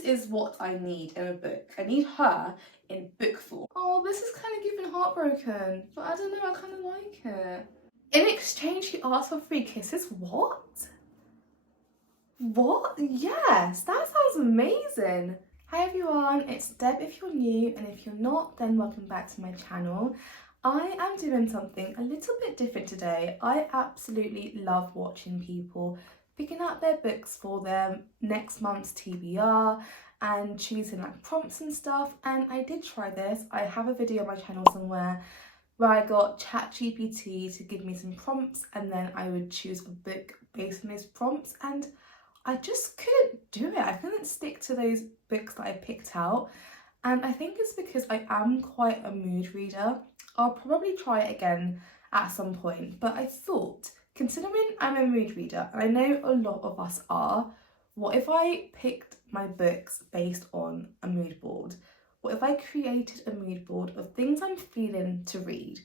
this is what I need in a book. I need her in book form. Oh, this is kind of giving heartbroken, but I don't know, I kind of like it. In exchange, she asked for free kisses. What? What? Yes, that sounds amazing. Hi everyone, it's Deb if you're new, and if you're not, then welcome back to my channel. I am doing something a little bit different today. I absolutely love watching people picking out their books for their next month's TBR and choosing like prompts and stuff, and I did try this. I have a video on my channel somewhere where I got ChatGPT to give me some prompts, and then I would choose a book based on those prompts, and I just couldn't do it. I couldn't stick to those books that I picked out, and I think it's because I am quite a mood reader. I'll probably try it again at some point, but I thought, considering I'm a mood reader, and I know a lot of us are, what if I picked my books based on a mood board? What if I created a mood board of things I'm feeling to read?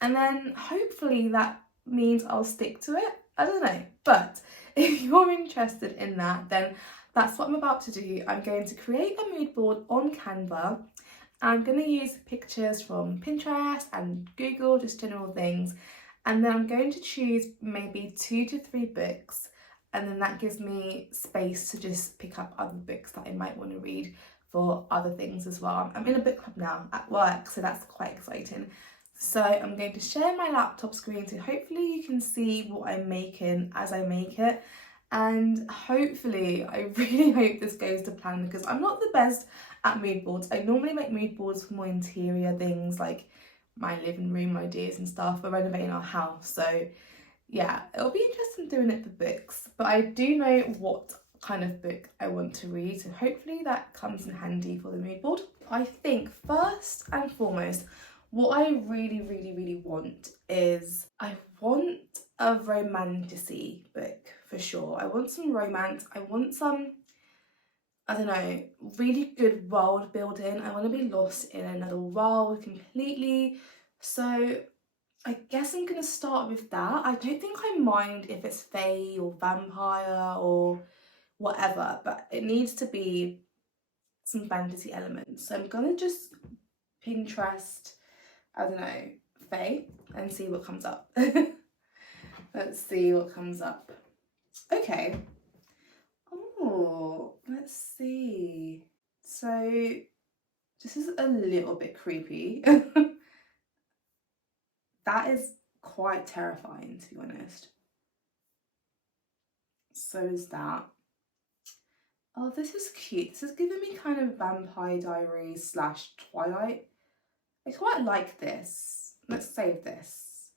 And then hopefully that means I'll stick to it. I don't know, but if you're interested in that, then that's what I'm about to do. I'm going to create a mood board on Canva. I'm going to use pictures from Pinterest and Google, just general things. And then I'm going to choose maybe 2 to 3 books. And then that gives me space to just pick up other books that I might want to read for other things as well. I'm in a book club now at work, so that's quite exciting. So I'm going to share my laptop screen so hopefully you can see what I'm making as I make it. And hopefully, I really hope this goes to plan, because I'm not the best at mood boards. I normally make mood boards for more interior things like my living room ideas and stuff. We're renovating our house, so yeah, it'll be interesting doing it for books. But I do know what kind of book I want to read, so hopefully that comes in handy for the mood board. I think first and foremost, what I really want is, I want a romantasy book for sure. I want some romance. I want some, I don't know, really good world building. I want to be lost in another world completely. So I guess I'm going to start with that. I don't think I mind if it's fae or vampire or whatever, but it needs to be some fantasy elements. So I'm going to just Pinterest, I don't know, fae, and see what comes up. Let's see what comes up. Okay. Oh, let's see. So this is a little bit creepy. That is quite terrifying, to be honest. So is that. Oh, this is cute. This is giving me kind of Vampire Diaries / Twilight. I quite like this. Let's save this.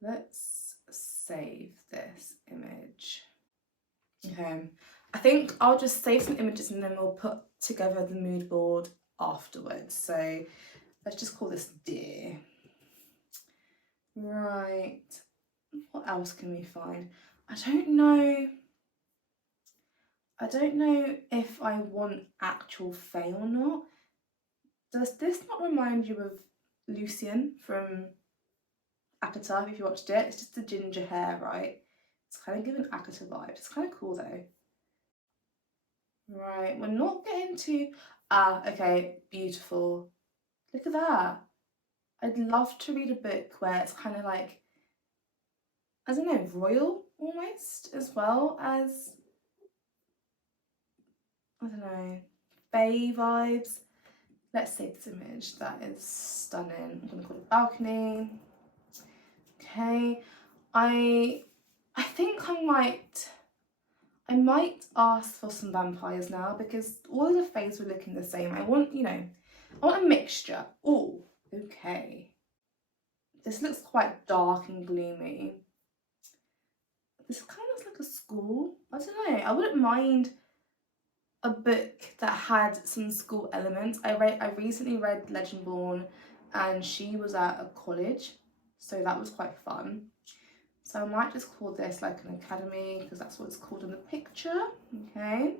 Let's save this image. Okay, I think I'll just save some images and then we'll put together the mood board afterwards. So let's just call this deer. Right, what else can we find? I don't know if I want actual fae or not. Does this not remind you of Lucian from Akata, if you watched it? It's just the ginger hair, right? It's kind of giving Akata vibes. It's kind of cool though. Right, we're not getting too... okay, beautiful. Look at that. I'd love to read a book where it's kind of like, I don't know, royal almost, as well as, I don't know, fae vibes. Let's save this image. That is stunning. I'm gonna call it balcony. Okay, I think I might ask for some vampires now, because all of the faes were looking the same. I want, you know, I want a mixture. Oh, okay. This looks quite dark and gloomy. This kind of looks like a school. I don't know. I wouldn't mind a book that had some school elements. I recently read Legendborn, and she was at a college, so that was quite fun. So I might just call this like an academy, because that's what it's called in the picture. Okay.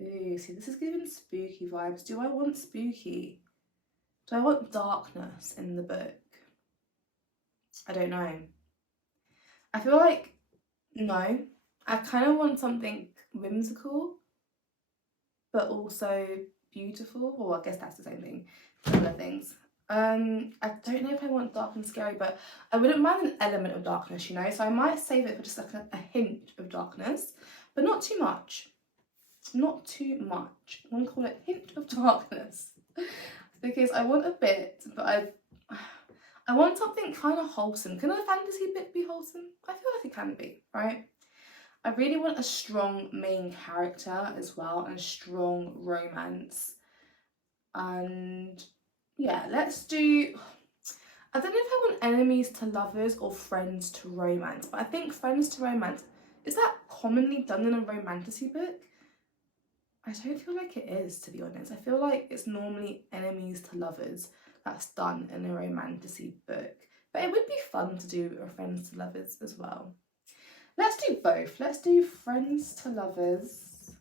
Ooh, see, this is giving spooky vibes. Do I want spooky? Do I want darkness in the book? I don't know. I feel like no. I kind of want something whimsical, but also beautiful. Well, I guess that's the same thing. Similar things. I don't know if I want dark and scary, but I wouldn't mind an element of darkness, you know? So I might save it for just like a hint of darkness, but not too much. Not too much. I want to call it hint of darkness. Because I want a bit, but I want something kind of wholesome. Can a fantasy bit be wholesome? I feel like it can be, right? I really want a strong main character as well, and a strong romance. And yeah, let's do, I don't know if I want enemies to lovers or friends to romance, but I think friends to romance, is that commonly done in a romantasy book? I don't feel like it is, to be honest. I feel like it's normally enemies to lovers that's done in a romantasy book. But it would be fun to do a friends to lovers as well. Let's do both. Let's do friends to lovers.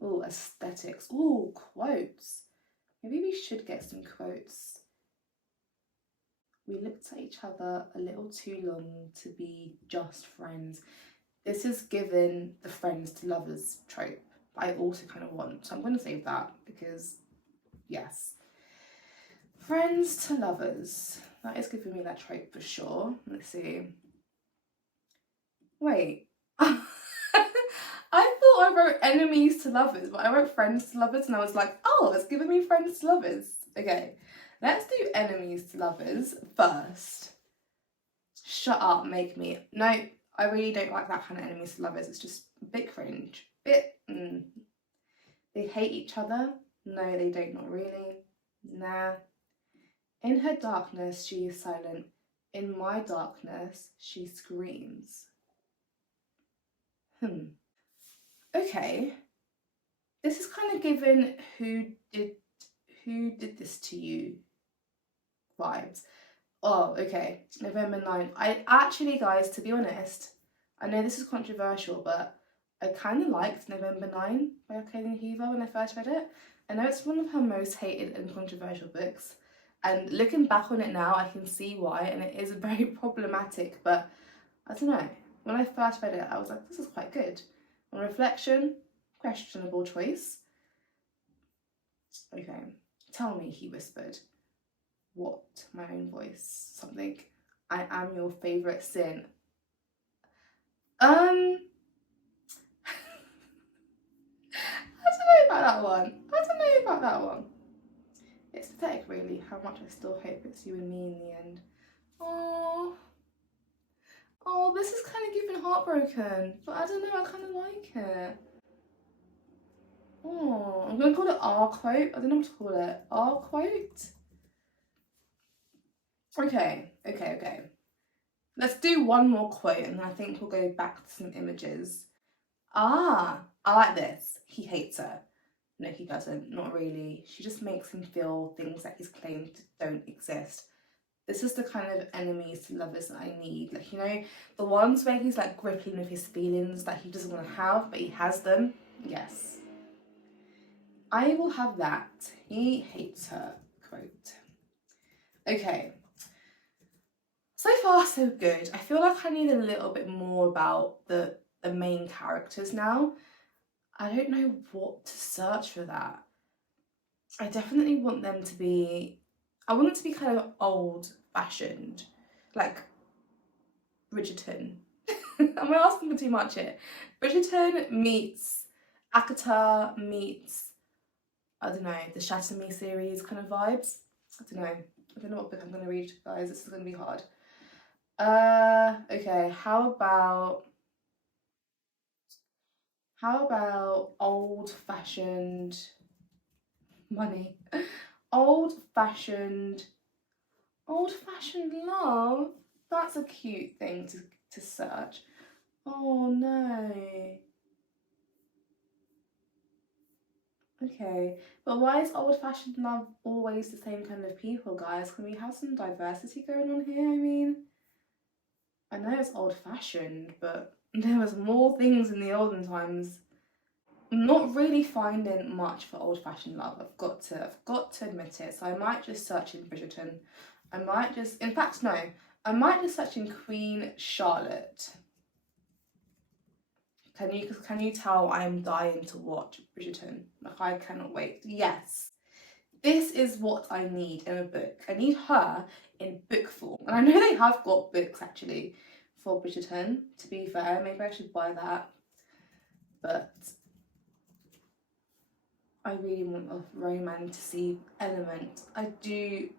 Oh, aesthetics. Oh, quotes. Maybe we should get some quotes. We looked at each other a little too long to be just friends. This is given the friends to lovers trope. I also kind of want, so I'm going to save that because yes, friends to lovers, that is giving me that trope for sure. Let's see, wait, I thought I wrote enemies to lovers, but I wrote friends to lovers, and I was like, oh, it's giving me friends to lovers. Okay, let's do enemies to lovers first. Shut up, make me. No, I really don't like that kind of enemies to lovers. It's just a bit cringe. They hate each other? No, they don't, not really. Nah. In her darkness, she is silent. In my darkness, she screams. Okay. This is kind of given who did this to you vibes. Oh, okay. November 9th. I actually, guys, to be honest, I know this is controversial, but I kind of liked November 9 by Octavia Hoover when I first read it. I know it's one of her most hated and controversial books, and looking back on it now, I can see why, and it is very problematic, but I don't know. When I first read it, I was like, this is quite good. On reflection, questionable choice. Okay, tell me, he whispered. What? My own voice. Something. I am your favourite sin. I don't know about that one. It's pathetic, really, how much I still hope it's you and me in the end. Oh, this is kind of giving heartbroken, but I don't know, I kind of like it. Oh, I'm going to call it our quote. I don't know what to call it. Our quote? Okay. Let's do one more quote, and then I think we'll go back to some images. Ah, I like this. He hates her. No, he doesn't. Not really. She just makes him feel things that he's claimed don't exist. This is the kind of enemies to lovers that I need. Like, you know, the ones where he's like gripping with his feelings that he doesn't want to have, but he has them. Yes. I will have that. He hates her. Quote. Okay. So far, so good. I feel like I need a little bit more about the main characters now. I don't know what to search for that. I definitely want them to be, I want them to be kind of old-fashioned, like Bridgerton. Am I asking for too much here? Bridgerton meets Akata meets, I don't know, the Shatter Me series kind of vibes. I don't know what book I'm going to read, guys. This is going to be hard. Okay, how about old-fashioned money? Old-fashioned love? That's a cute thing to search. Oh no. Okay, but why is old-fashioned love always the same kind of people, guys? Can we have some diversity going on here? I mean, I know it's old-fashioned, but there was more things in the olden times. I'm not really finding much for old-fashioned love. I've got to admit it. So I might just search in Bridgerton. I might just search in Queen Charlotte. Can you tell I am dying to watch Bridgerton? Like, I cannot wait. Yes, this is what I need in a book. I need her in book form. And I know they have got books actually for Bridgerton, to be fair. Maybe I should buy that. But I really want a romantasy element. I do.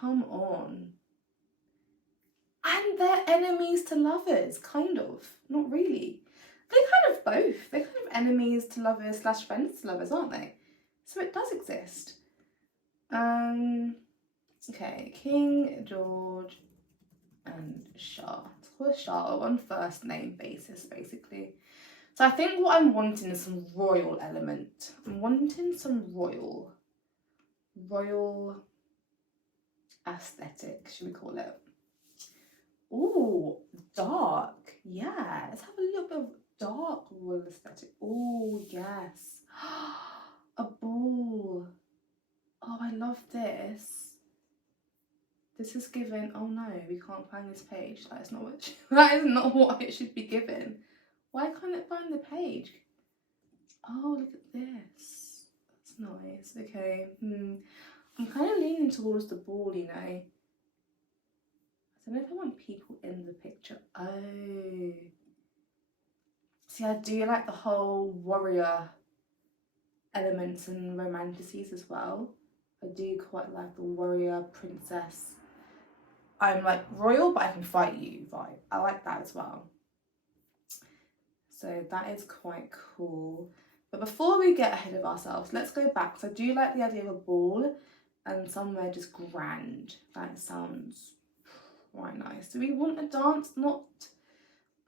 Come on. And they're enemies to lovers, kind of. Not really. They're kind of both. They're kind of enemies to lovers / friends to lovers, aren't they? So it does exist. Okay, King, George, and Charlotte. Who's Charlotte? On first name basis, basically. So I think what I'm wanting is some royal element. I'm wanting some royal aesthetic, should we call it? Oh, dark. Yeah, let's have a little bit of dark royal aesthetic. Oh, yes. A ball. Oh, I love this. This is given. Oh no, we can't find this page. That is not what that is not what it should be given. Why can't it find the page? Oh, look at this. That's nice. Okay. I'm kind of leaning towards the ball, you know. I don't know if I want people in the picture. Oh. See, I do like the whole warrior elements and romantasies as well. I do quite like the warrior princess. I'm like royal, but I can fight you vibe. I like that as well. So that is quite cool. But before we get ahead of ourselves, let's go back. So I do like the idea of a ball and somewhere just grand. That sounds quite nice. Do we want a dance? Not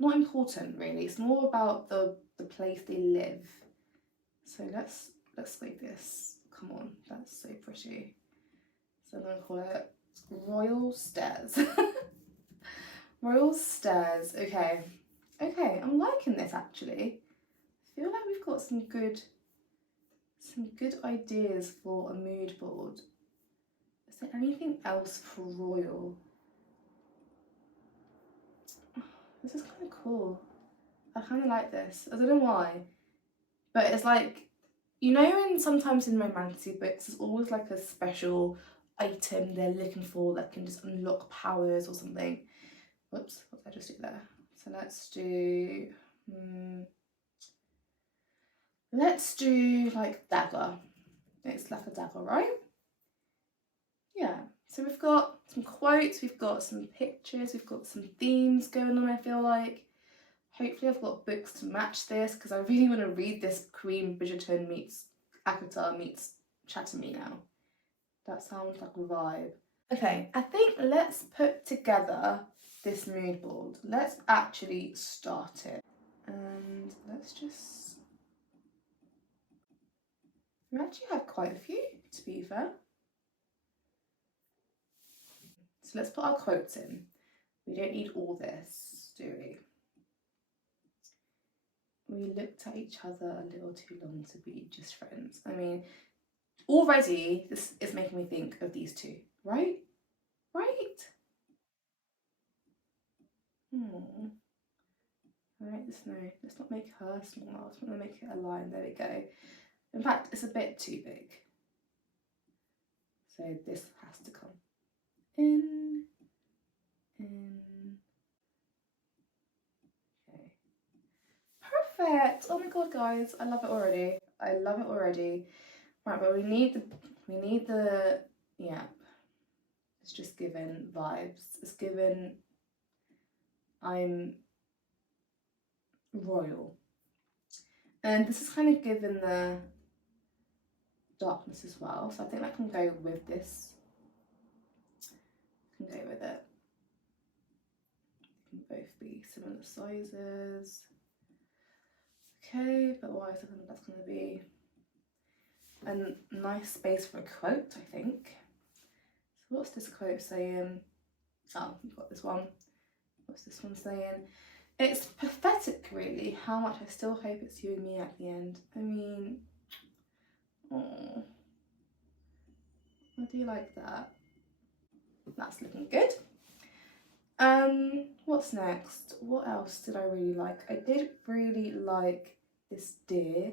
important really. It's more about the place they live. So let's make this. Come on, that's so pretty. So I'm gonna call it Royal Stairs. Royal Stairs. Okay, I'm liking this actually. I feel like we've got some good ideas for a mood board. Is there anything else for royal? This is kind of cool. I kind of like this. I don't know why, but it's like, you know, sometimes in romantasy books, there's always like a special item they're looking for that can just unlock powers or something. Whoops, what did I just do there? So let's do like dagger. It's like a dagger, right? Yeah. So we've got some quotes, we've got some pictures, we've got some themes going on, I feel like. Hopefully I've got books to match this because I really want to read this Queen Bridgerton meets Akata meets Chatham now. That sounds like a vibe. Okay, I think let's put together this mood board. Let's actually start it. And let's just... We actually have quite a few, to be fair. So let's put our quotes in. We don't need all this, do we? We looked at each other a little too long to be just friends. I mean, already this is making me think of these two, right? Right? Alright, let's not make her smaller. I just want to make it a line. There we go. In fact, it's a bit too big. So this has to come in. Okay. Perfect. Oh my god, guys, I love it already. I love it already. Right, but we need the yeah. It's just given vibes. It's given I'm royal. And this is kind of given the darkness as well. So I think I can go with this. I can go with it. They can both be similar sizes. Okay, but what I think that's going to be a nice space for a quote, I think. So what's this quote saying? Oh, we've got this one. What's this one saying? It's pathetic, really, how much I still hope it's you and me at the end. I mean, oh, I do like that. That's looking good. What's next? What else did I really like? I did really like this deer,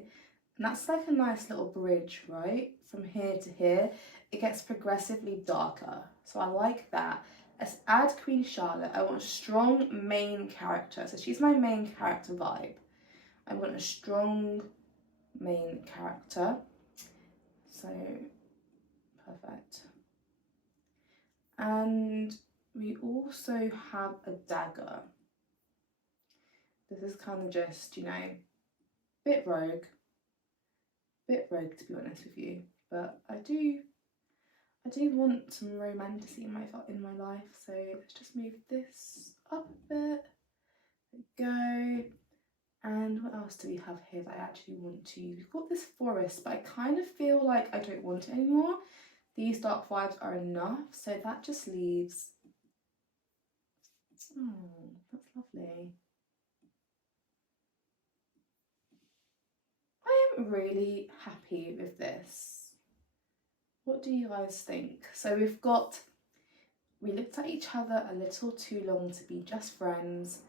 and that's like a nice little bridge, right? From here to here, it gets progressively darker. So I like that. Let's add Queen Charlotte. I want a strong main character. So she's my main character vibe. I want a strong main character. So, perfect. And we also have a dagger. This is kind of just, you know, bit rogue to be honest with you, but I do want some romantasy in my life. So let's just move this up a bit. There we go. And what else do we have here that I actually want to? We've got this forest, but I kind of feel like I don't want it anymore. These dark vibes are enough, so that just leaves. Oh, that's lovely. I am really happy with this. What do you guys think? So we looked at each other a little too long to be just friends.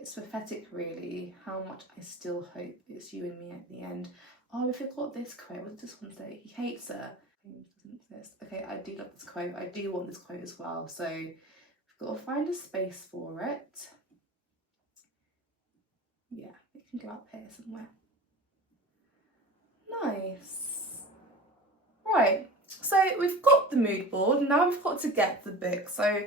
It's pathetic really how much I still hope it's you and me at the end. Oh, we forgot this quote. What does this one say? He hates her. Okay, I do love this quote. I do want this quote as well. So we've got to find a space for it. Yeah, it can go up here somewhere. Nice. Right, so we've got the mood board. Now we've got to get the book. So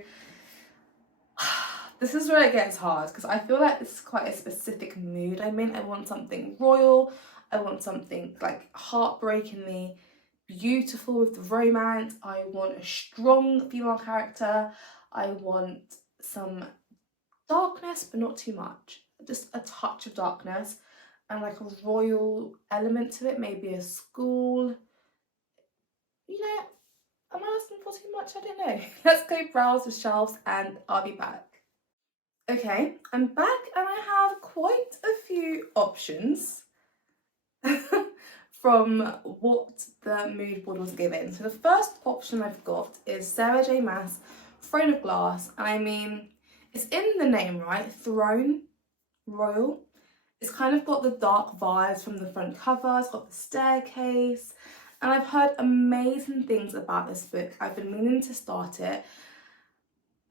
this is where it gets hard because I feel like this is quite a specific mood. I mean, I want something royal. I want something like heartbreakingly beautiful with the romance. I want a strong female character. I want some darkness, but not too much. Just a touch of darkness and like a royal element to it. Maybe a school. You know, am I asking for too much? I don't know. Let's go browse the shelves and I'll be back. Okay, I'm back and I have quite a few options from what the mood board was given. So the first option I've got is Sarah J Maas, Throne of Glass. And I mean, it's in the name, right? Throne, royal. It's kind of got the dark vibes from the front cover. It's got the staircase. And I've heard amazing things about this book. I've been meaning to start it.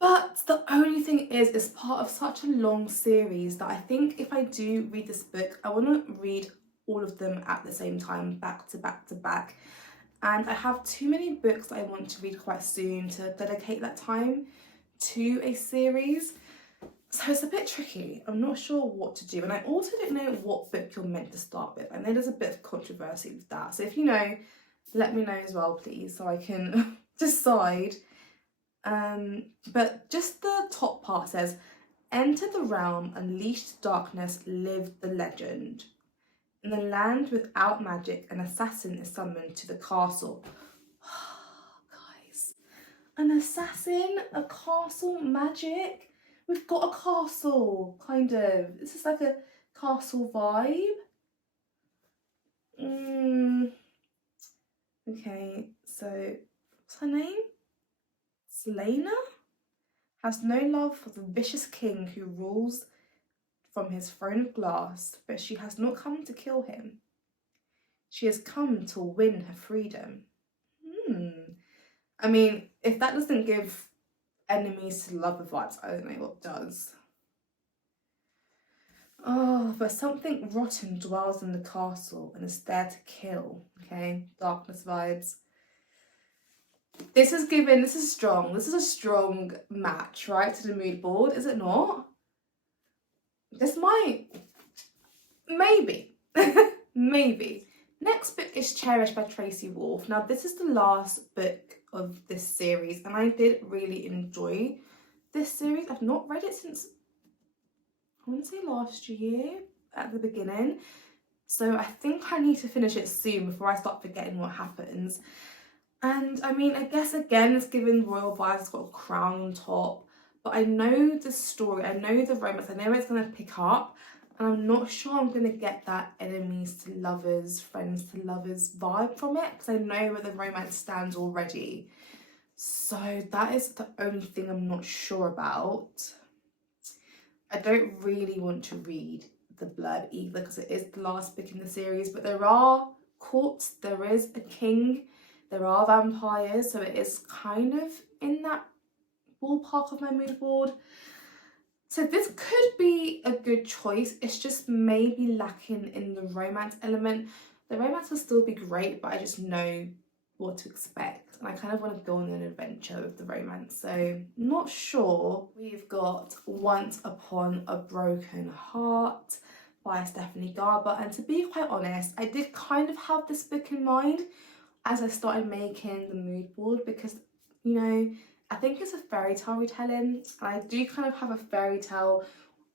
But the only thing is, it's part of such a long series that I think if I do read this book, I want to read all of them at the same time, back to back to back. And I have too many books that I want to read quite soon to dedicate that time to a series. So it's a bit tricky. I'm not sure what to do. And I also don't know what book you're meant to start with. I know there's a bit of controversy with that. So if you know, let me know as well, please, so I can decide. But just the top part says, enter the realm, unleashed darkness, lived the legend. In the land without magic, an assassin is summoned to the castle. Guys, an assassin, a castle, magic? We've got a castle, kind of. This is like a castle vibe. Okay, so what's her name? Selena has no love for the vicious king who rules from his throne of glass, but she has not come to kill him. She has come to win her freedom. I mean, if that doesn't give enemies to lover vibes, I don't know what does. Oh, but something rotten dwells in the castle and is there to kill. Okay, darkness vibes. This is strong. This is a strong match, right, to the mood board, is it not? This might, maybe, maybe. Next book is Cherished by Tracy Wolff. Now, this is the last book of this series, and I did really enjoy this series. I've not read it since, I want to say last year at the beginning. So I think I need to finish it soon before I start forgetting what happens. And I mean, I guess again, it's given royal vibes. It's got a crown on top. But I know the story, I know the romance, I know it's going to pick up. And I'm not sure I'm going to get that enemies to lovers, friends to lovers vibe from it. Because I know where the romance stands already. So that is the only thing I'm not sure about. I don't really want to read the blurb either because it is the last book in the series, but there are courts, there is a king, there are vampires, so it is kind of in that ballpark of my mood board. So this could be a good choice. It's just maybe lacking in the romance element. The romance will still be great, but I just know what to expect. And I kind of want to go on an adventure with the romance. So not sure. We've got Once Upon a Broken Heart by Stephanie Garber. And to be quite honest, I did kind of have this book in mind as I started making the mood board because, you know, I think it's a fairy tale retelling. I do kind of have a fairy tale,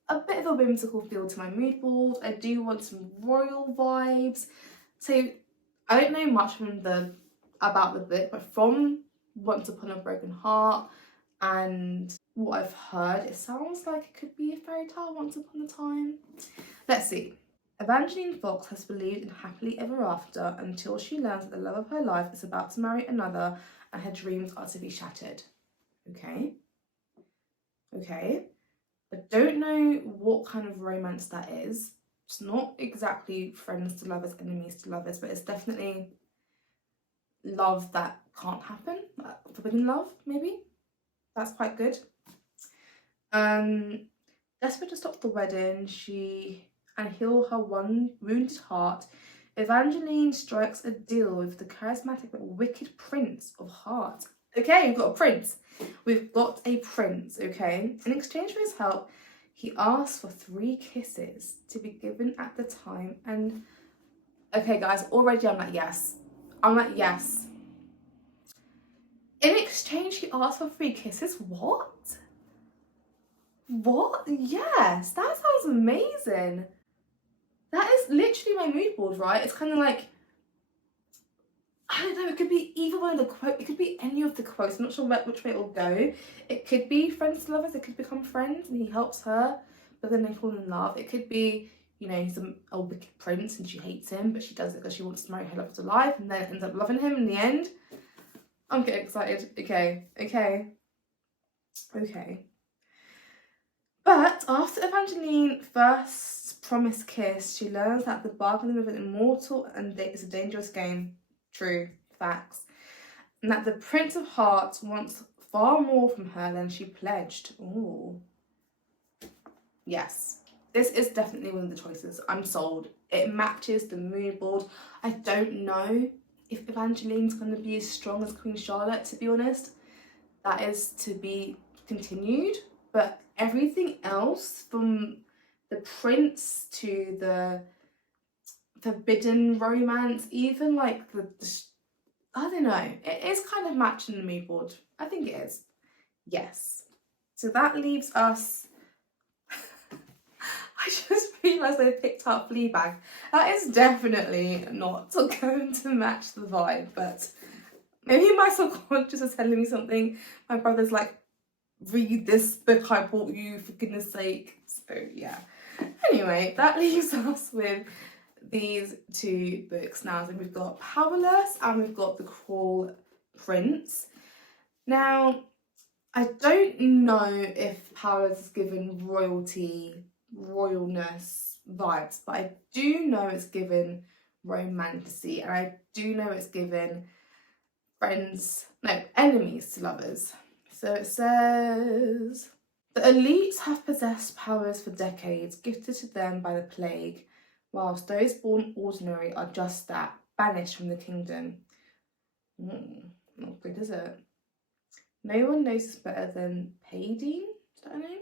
a bit of a whimsical feel to my mood board. I do want some royal vibes. So I don't know much about the book, but from Once Upon a Broken Heart and what I've heard, it sounds like it could be a fairy tale once upon a time. Let's see. Evangeline Fox has believed in happily ever after until she learns that the love of her life is about to marry another and her dreams are to be shattered. Okay. I don't know what kind of romance that is. It's not exactly friends to lovers, enemies to lovers, but it's definitely love that can't happen. Forbidden love, maybe. That's quite good. Desperate to stop the wedding, and heal her one wounded heart, Evangeline strikes a deal with the charismatic but wicked Prince of Hearts. Okay, we've got a prince. We've got a prince, okay? In exchange for his help, he asks for 3 kisses to be given at the time. And, okay, guys, already I'm like, yes. In exchange, he asks for 3 kisses? What? What? Yes, that sounds amazing. That is literally my mood board, right? It's kind of like, I don't know, it could be either one of the quotes, it could be any of the quotes. I'm not sure which way it will go. It could be friends to lovers, it could become friends and he helps her, but then they fall in love. It could be, you know, he's a wicked prince and she hates him, but she does it because she wants to marry her love of her life and then ends up loving him in the end. I'm getting excited. Okay. But after Evangeline first promised kiss, she learns that the bargaining with an immortal and is a dangerous game. True, facts. And that the Prince of Hearts wants far more from her than she pledged. Ooh. Yes, this is definitely one of the choices. I'm sold. It matches the mood board. I don't know if Evangeline's going to be as strong as Queen Charlotte, to be honest. That is to be continued. But everything else, from the prince to the forbidden romance, even like the I don't know, it is kind of matching the mood board. I think it is. Yes. So that leaves us. I just realised I picked up Fleabag. That is definitely not going to match the vibe, but maybe my subconscious is telling me something. My brother's like, read this book I bought you for goodness sake. So yeah. Anyway, that leaves us with these 2 books now. So we've got Powerless and we've got The Cruel Prince. Now, I don't know if Powerless is given royalness vibes, but I do know it's given romantasy, and I do know it's given enemies to lovers. So it says, the elites have possessed powers for decades, gifted to them by the plague, whilst those born ordinary are just that, banished from the kingdom. Not good, is it? No one knows this better than Paydeen, is that her name?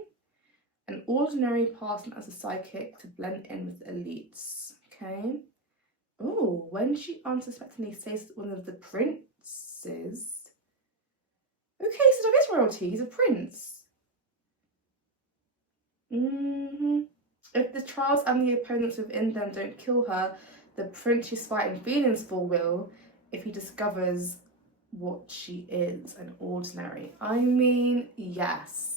An ordinary passing as a psychic to blend in with the elites. Okay. Oh, when she unsuspectingly says one of the princes. Okay, so there is royalty. He's a prince. If the trials and the opponents within them don't kill her, the prince she's fighting feelings for will, if he discovers what she is, an ordinary. I mean, yes.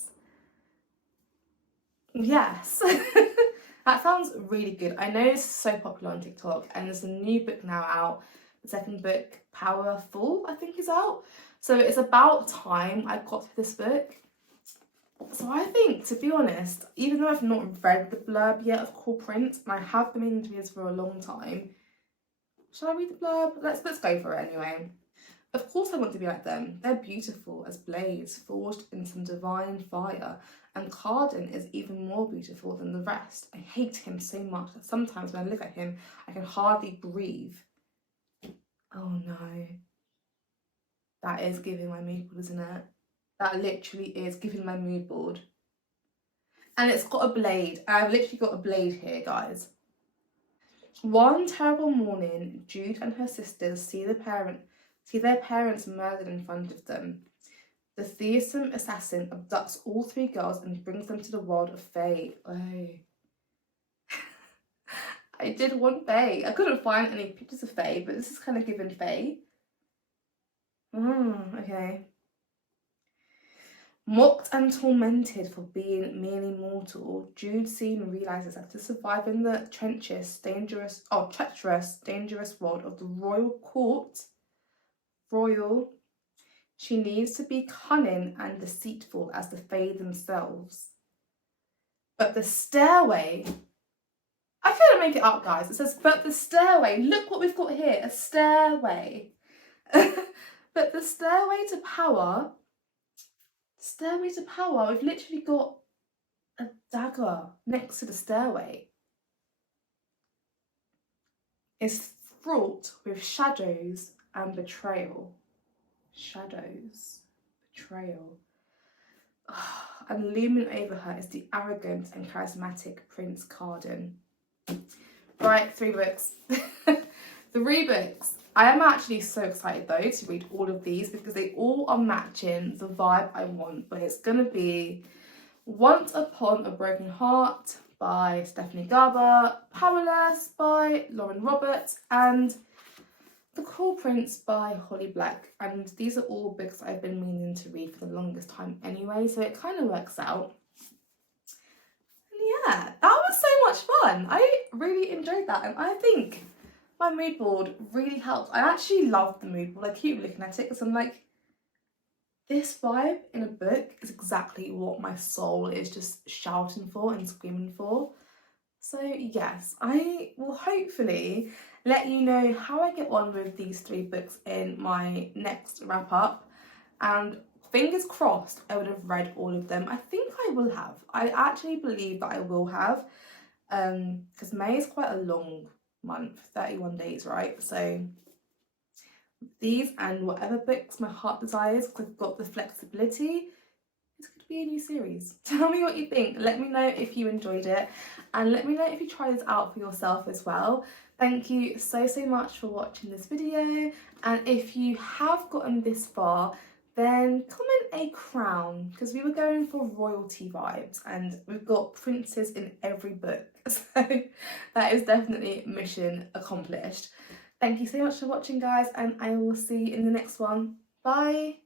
That sounds really good. I know it's so popular on TikTok and there's a new book now out The second book, Powerful, I think is out. So it's about time I got through this book. So I think, to be honest, even though I've not read the blurb yet of Core Prince, and I have been meaning to read this for a long time, should I read the blurb? Let's go for it anyway. Of course I want to be like them. They're beautiful as blades forged in some divine fire, and Carden is even more beautiful than the rest. I hate him so much that sometimes when I look at him, I can hardly breathe. Oh no. That is giving my mood board, isn't it? That literally is giving my mood board. And it's got a blade. I've literally got a blade here, guys. One terrible morning, Jude and her sisters see their parents murdered in front of them. The fearsome assassin abducts all three girls and brings them to the world of Fae. Oh. I did want Fae. I couldn't find any pictures of Fae, but this is kind of given Fae. Okay. Mocked and tormented for being merely mortal, Jude soon realises that to survive in the treacherous, dangerous world of the royal court, she needs to be cunning and deceitful as the Fae themselves. But the stairway, I couldn't make it up, guys. It says, but the stairway, look what we've got here, a stairway. But the stairway to power, we've literally got a dagger next to the stairway. Is fraught with shadows and betrayal. And looming over her is the arrogant and charismatic Prince Carden. Right, 3 books. 3 books. I am actually so excited though to read all of these because they all are matching the vibe I want. But it's going to be Once Upon a Broken Heart by Stephanie Garber, Powerless by Lauren Roberts, and The Core Prince by Holly Black. And these are all books I've been meaning to read for the longest time anyway, so it kind of works out. And yeah, that was so much fun. I really enjoyed that, and I think my mood board really helped. I actually loved the mood board. I keep looking at it because I'm like, this vibe in a book is exactly what my soul is just shouting for and screaming for. So yes, I will hopefully let you know how I get on with these 3 books in my next wrap up. And fingers crossed I would have read all of them. I think I will have. I actually believe that I will have. Because May is quite a long month, 31 days, right? So these and whatever books my heart desires, because I've got the flexibility, this could be a new series. Tell me what you think. Let me know if you enjoyed it, and let me know if you try this out for yourself as well. Thank you so much for watching this video, and if you have gotten this far, then comment a crown, because we were going for royalty vibes and we've got princes in every book, so that is definitely mission accomplished. Thank you so much for watching, guys, and I will see you in the next one. Bye!